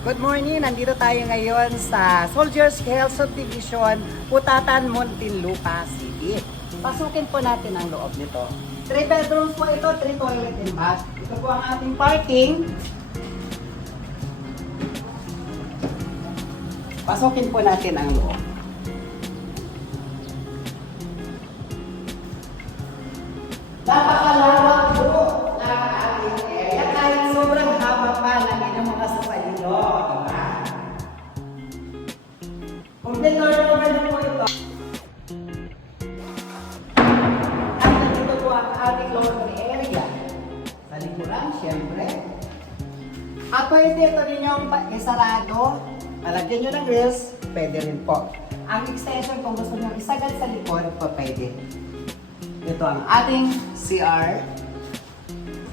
Good morning! Nandito tayo ngayon sa Soldiers Health Subdivision, Putatan, Muntinlupa City. Pasukin po natin ang loob nito. 3 bedrooms po ito, 3 toilet and bath. Ito po ang ating parking. Pasukin po natin ang loob. Napakalawak po ng ating area. Kahit sobrang haba pa ng inyong mga sasalino, diba? Kompleto naman po ito. At nandito po ang ating laundry area. Sa likuran, syempre. At pwede ito ninyong isarado. Malagyan nyo ng grills, pwede rin po. Ang extension, kung gusto nyo isagad sa likod, po pwede. Ito ang ating CR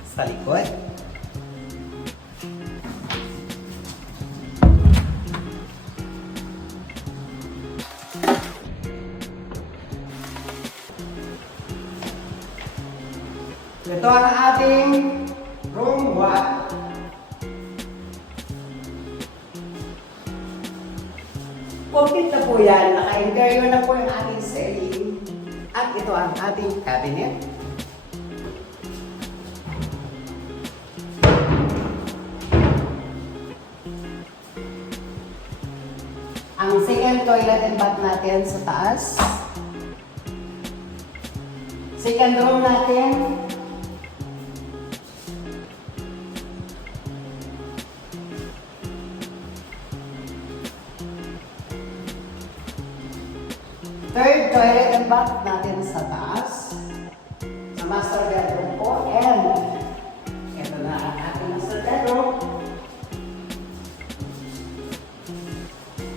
sa likod. Ito ang ating room 1. Complete na po yan. Naka-interior na po yung ating ceiling. At ito ang ating cabinet. Ang second toilet and bath natin sa taas. Second room natin. Third toilet and bath natin sa taas. Sa master bedroom po. And ito na ang ating master bedroom.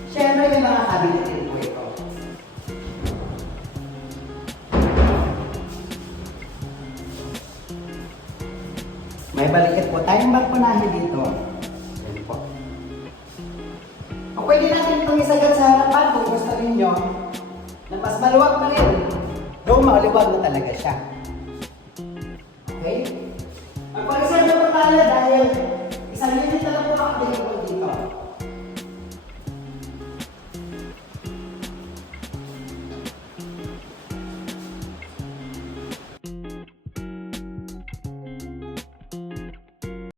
Siyempre may mga cabinet din po ito. May balikit po tayong balkonahe dito. Yan po. O pwede natin itong isagad sa harapan kung gusto ninyo. Na mas maluwag pa rin. Though maluwag na talaga siya. Okay? Magpag-reserve na po tayo dahil isang unit na lang po ang available